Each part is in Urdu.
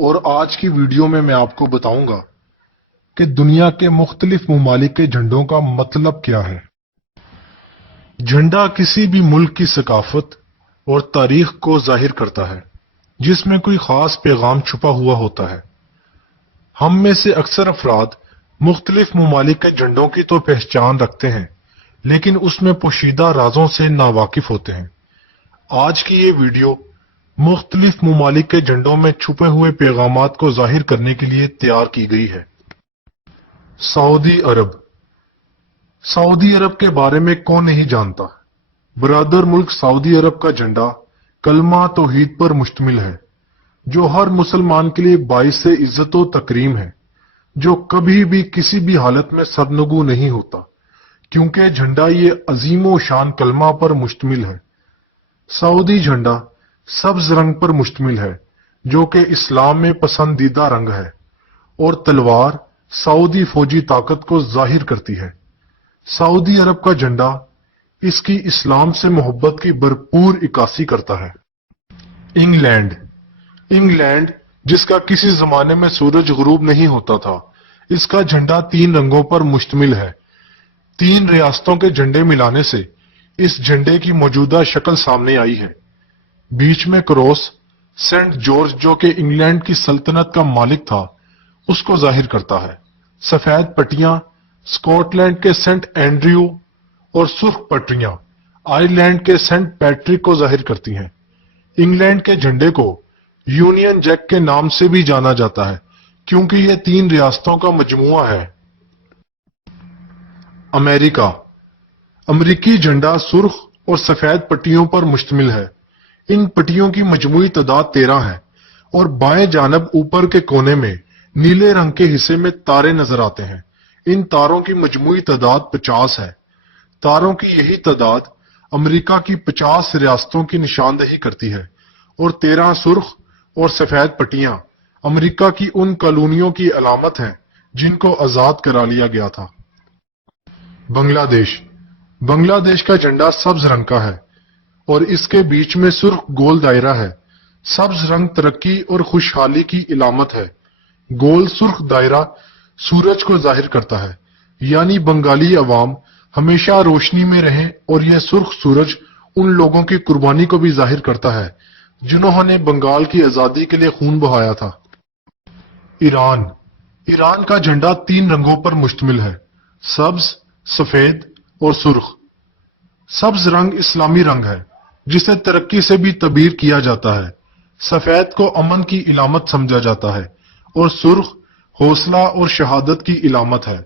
اور آج کی ویڈیو میں آپ کو بتاؤں گا کہ دنیا کے مختلف ممالک کے جھنڈوں کا مطلب کیا ہے۔ جھنڈا کسی بھی ملک کی ثقافت اور تاریخ کو ظاہر کرتا ہے، جس میں کوئی خاص پیغام چھپا ہوا ہوتا ہے۔ ہم میں سے اکثر افراد مختلف ممالک کے جھنڈوں کی تو پہچان رکھتے ہیں، لیکن اس میں پوشیدہ رازوں سے ناواقف ہوتے ہیں۔ آج کی یہ ویڈیو مختلف ممالک کے جھنڈوں میں چھپے ہوئے پیغامات کو ظاہر کرنے کے لیے تیار کی گئی ہے۔ سعودی عرب۔ سعودی عرب کے بارے میں کون نہیں جانتا؟ برادر ملک سعودی عرب کا جھنڈا کلمہ توحید پر مشتمل ہے، جو ہر مسلمان کے لیے باعث عزت و تکریم ہے، جو کبھی بھی کسی بھی حالت میں سرنگو نہیں ہوتا، کیونکہ جھنڈا یہ عظیم و شان کلمہ پر مشتمل ہے۔ سعودی جھنڈا سبز رنگ پر مشتمل ہے، جو کہ اسلام میں پسندیدہ رنگ ہے، اور تلوار سعودی فوجی طاقت کو ظاہر کرتی ہے۔ سعودی عرب کا جھنڈا اس کی اسلام سے محبت کی بھرپور عکاسی کرتا ہے۔ انگلینڈ۔ انگلینڈ، جس کا کسی زمانے میں سورج غروب نہیں ہوتا تھا، اس کا جھنڈا 3 رنگوں پر مشتمل ہے۔ 3 ریاستوں کے جھنڈے ملانے سے اس جھنڈے کی موجودہ شکل سامنے آئی ہے۔ بیچ میں کروس سینٹ جارج، جو کہ انگلینڈ کی سلطنت کا مالک تھا، اس کو ظاہر کرتا ہے۔ سفید پٹیاں اسکاٹ لینڈ کے سینٹ اینڈریو اور سرخ پٹیاں آئرلینڈ کے سینٹ پیٹرک کو ظاہر کرتی ہیں۔ انگلینڈ کے جھنڈے کو یونین جیک کے نام سے بھی جانا جاتا ہے، کیونکہ یہ 3 ریاستوں کا مجموعہ ہے۔ امریکہ۔ امریکی جھنڈا سرخ اور سفید پٹیوں پر مشتمل ہے۔ ان پٹیوں کی مجموعی تعداد 13 ہے، اور بائیں جانب اوپر کے کونے میں نیلے رنگ کے حصے میں تارے نظر آتے ہیں۔ ان تاروں کی مجموعی تعداد 50 ہے۔ تاروں کی یہی تعداد امریکہ کی 50 ریاستوں کی نشاندہی کرتی ہے، اور 13 سرخ اور سفید پٹیاں امریکہ کی ان کالونیوں کی علامت ہیں جن کو آزاد کرا لیا گیا تھا۔ بنگلہ دیش۔ بنگلہ دیش کا جھنڈا سبز رنگ کا ہے، اور اس کے بیچ میں سرخ گول دائرہ ہے۔ سبز رنگ ترقی اور خوشحالی کی علامت ہے۔ گول سرخ دائرہ سورج کو ظاہر کرتا ہے، یعنی بنگالی عوام ہمیشہ روشنی میں رہیں، اور یہ سرخ سورج ان لوگوں کی قربانی کو بھی ظاہر کرتا ہے جنہوں نے بنگال کی آزادی کے لیے خون بہایا تھا۔ ایران۔ ایران کا جھنڈا 3 رنگوں پر مشتمل ہے، سبز، سفید اور سرخ۔ سبز رنگ اسلامی رنگ ہے، جسے ترقی سے بھی تعبیر کیا جاتا ہے۔ سفید کو امن کی علامت سمجھا جاتا ہے، اور سرخ حوصلہ اور شہادت کی علامت ہے۔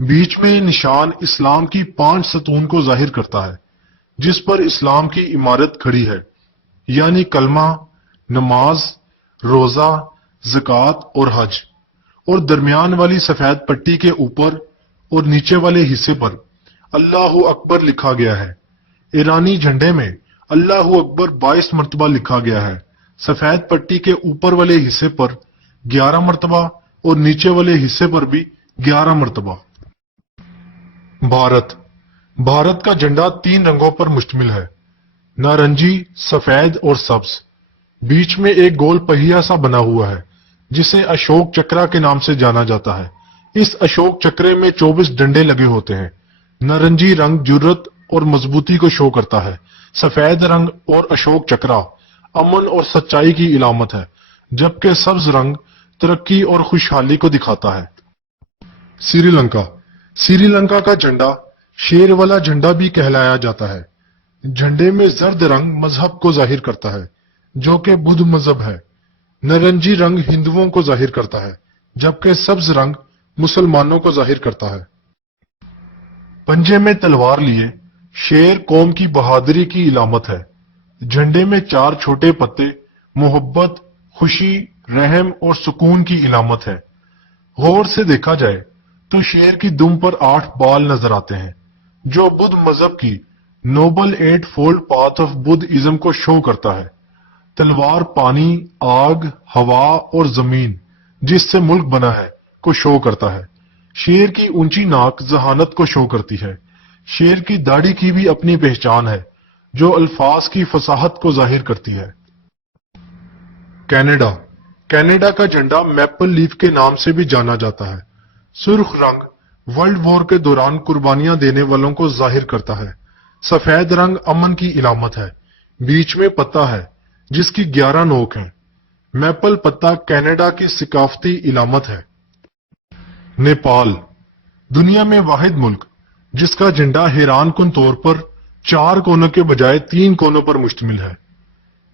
بیچ میں نشان اسلام کی 5 ستون کو ظاہر کرتا ہے، جس پر اسلام کی عمارت کھڑی ہے، یعنی کلمہ، نماز، روزہ، زکوٰۃ اور حج۔ اور درمیان والی سفید پٹی کے اوپر اور نیچے والے حصے پر اللہ اکبر لکھا گیا ہے۔ ایرانی جھنڈے میں اللہ اکبر 22 مرتبہ لکھا گیا ہے۔ سفید پٹی کے اوپر والے حصے پر 11 مرتبہ اور نیچے والے حصے پر بھی 11 مرتبہ۔ بھارت۔ بھارت کا جھنڈا 3 رنگوں پر مشتمل ہے، نارنجی، سفید اور سبز۔ بیچ میں ایک گول پہیا سا بنا ہوا ہے، جسے اشوک چکرا کے نام سے جانا جاتا ہے۔ اس اشوک چکرے میں 24 ڈنڈے لگے ہوتے ہیں۔ نارنجی رنگ جرات اور مضبوطی کو شو کرتا ہے۔ سفید رنگ اور اشوک چکرا امن اور سچائی کی علامت ہے، جبکہ سبز رنگ ترقی اور خوشحالی کو دکھاتا ہے۔ سری لنکا۔ سری لنکا کا جھنڈا شیر والا جھنڈا بھی کہلایا جاتا ہے۔ جھنڈے میں زرد رنگ مذہب کو ظاہر کرتا ہے، جو کہ بدھ مذہب ہے۔ نارنجی رنگ ہندوؤں کو ظاہر کرتا ہے، جبکہ سبز رنگ مسلمانوں کو ظاہر کرتا ہے۔ پنجے میں تلوار لیے شیر قوم کی بہادری کی علامت ہے۔ جھنڈے میں 4 چھوٹے پتے محبت، خوشی، رحم اور سکون کی علامت ہے۔ غور سے دیکھا جائے تو شیر کی دم پر 8 بال نظر آتے ہیں، جو بدھ مذہب کی نوبل 8 فولڈ پاتھ آف بدھ ازم کو شو کرتا ہے۔ تلوار پانی، آگ، ہوا اور زمین، جس سے ملک بنا ہے، کو شو کرتا ہے۔ شیر کی اونچی ناک ذہانت کو شو کرتی ہے۔ شیر کی داڑھی کی بھی اپنی پہچان ہے، جو الفاظ کی فصاحت کو ظاہر کرتی ہے۔ کینیڈا۔ کینیڈا کا جھنڈا میپل لیف کے نام سے بھی جانا جاتا ہے۔ سرخ رنگ ورلڈ وار کے دوران قربانیاں دینے والوں کو ظاہر کرتا ہے۔ سفید رنگ امن کی علامت ہے۔ بیچ میں پتا ہے جس کی 11 نوک ہیں۔ میپل پتا کینیڈا کی ثقافتی علامت ہے۔ نیپال دنیا میں واحد ملک جس کا جھنڈا حیران کن طور پر 4 کونوں کے بجائے 3 کونوں پر مشتمل ہے۔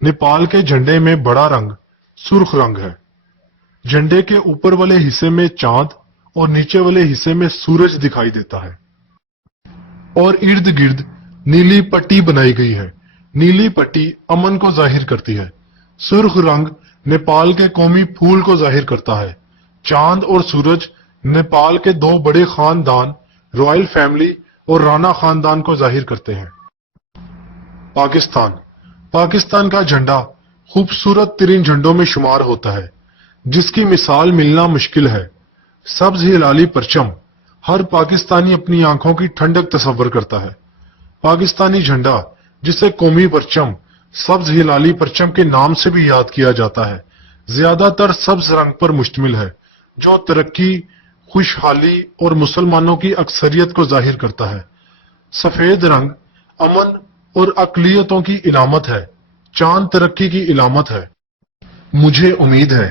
نیپال کے جھنڈے میں بڑا رنگ سرخ رنگ ہے۔ جھنڈے کے اوپر والے حصے میں چاند اور نیچے والے حصے میں سورج دکھائی دیتا ہے اور ارد گرد نیلی پٹی بنائی گئی ہے۔ نیلی پٹی امن کو ظاہر کرتی ہے۔ سرخ رنگ نیپال کے قومی پھول کو ظاہر کرتا ہے۔ چاند اور سورج نیپال کے 2 بڑے خاندان رائل فیملی اور رانا خاندان کو ظاہر کرتے ہیں۔ پاکستان کا جھنڈا خوبصورت ترین جھنڈوں میں شمار ہوتا ہے جس کی مثال ملنا مشکل ہے۔ سبز ہلالی پرچم ہر پاکستانی اپنی آنکھوں کی ٹھنڈک تصور کرتا ہے۔ پاکستانی جھنڈا جسے قومی پرچم سبز ہلالی پرچم کے نام سے بھی یاد کیا جاتا ہے زیادہ تر سبز رنگ پر مشتمل ہے جو ترقی، خوشحالی اور مسلمانوں کی اکثریت کو ظاہر کرتا ہے۔ سفید رنگ امن اور اقلیتوں کی علامت ہے۔ چاند ترقی کی علامت ہے۔ مجھے امید ہے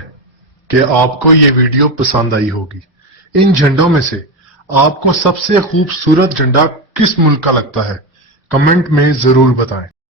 کہ آپ کو یہ ویڈیو پسند آئی ہوگی۔ ان جھنڈوں میں سے آپ کو سب سے خوبصورت جھنڈا کس ملک کا لگتا ہے؟ کمنٹ میں ضرور بتائیں۔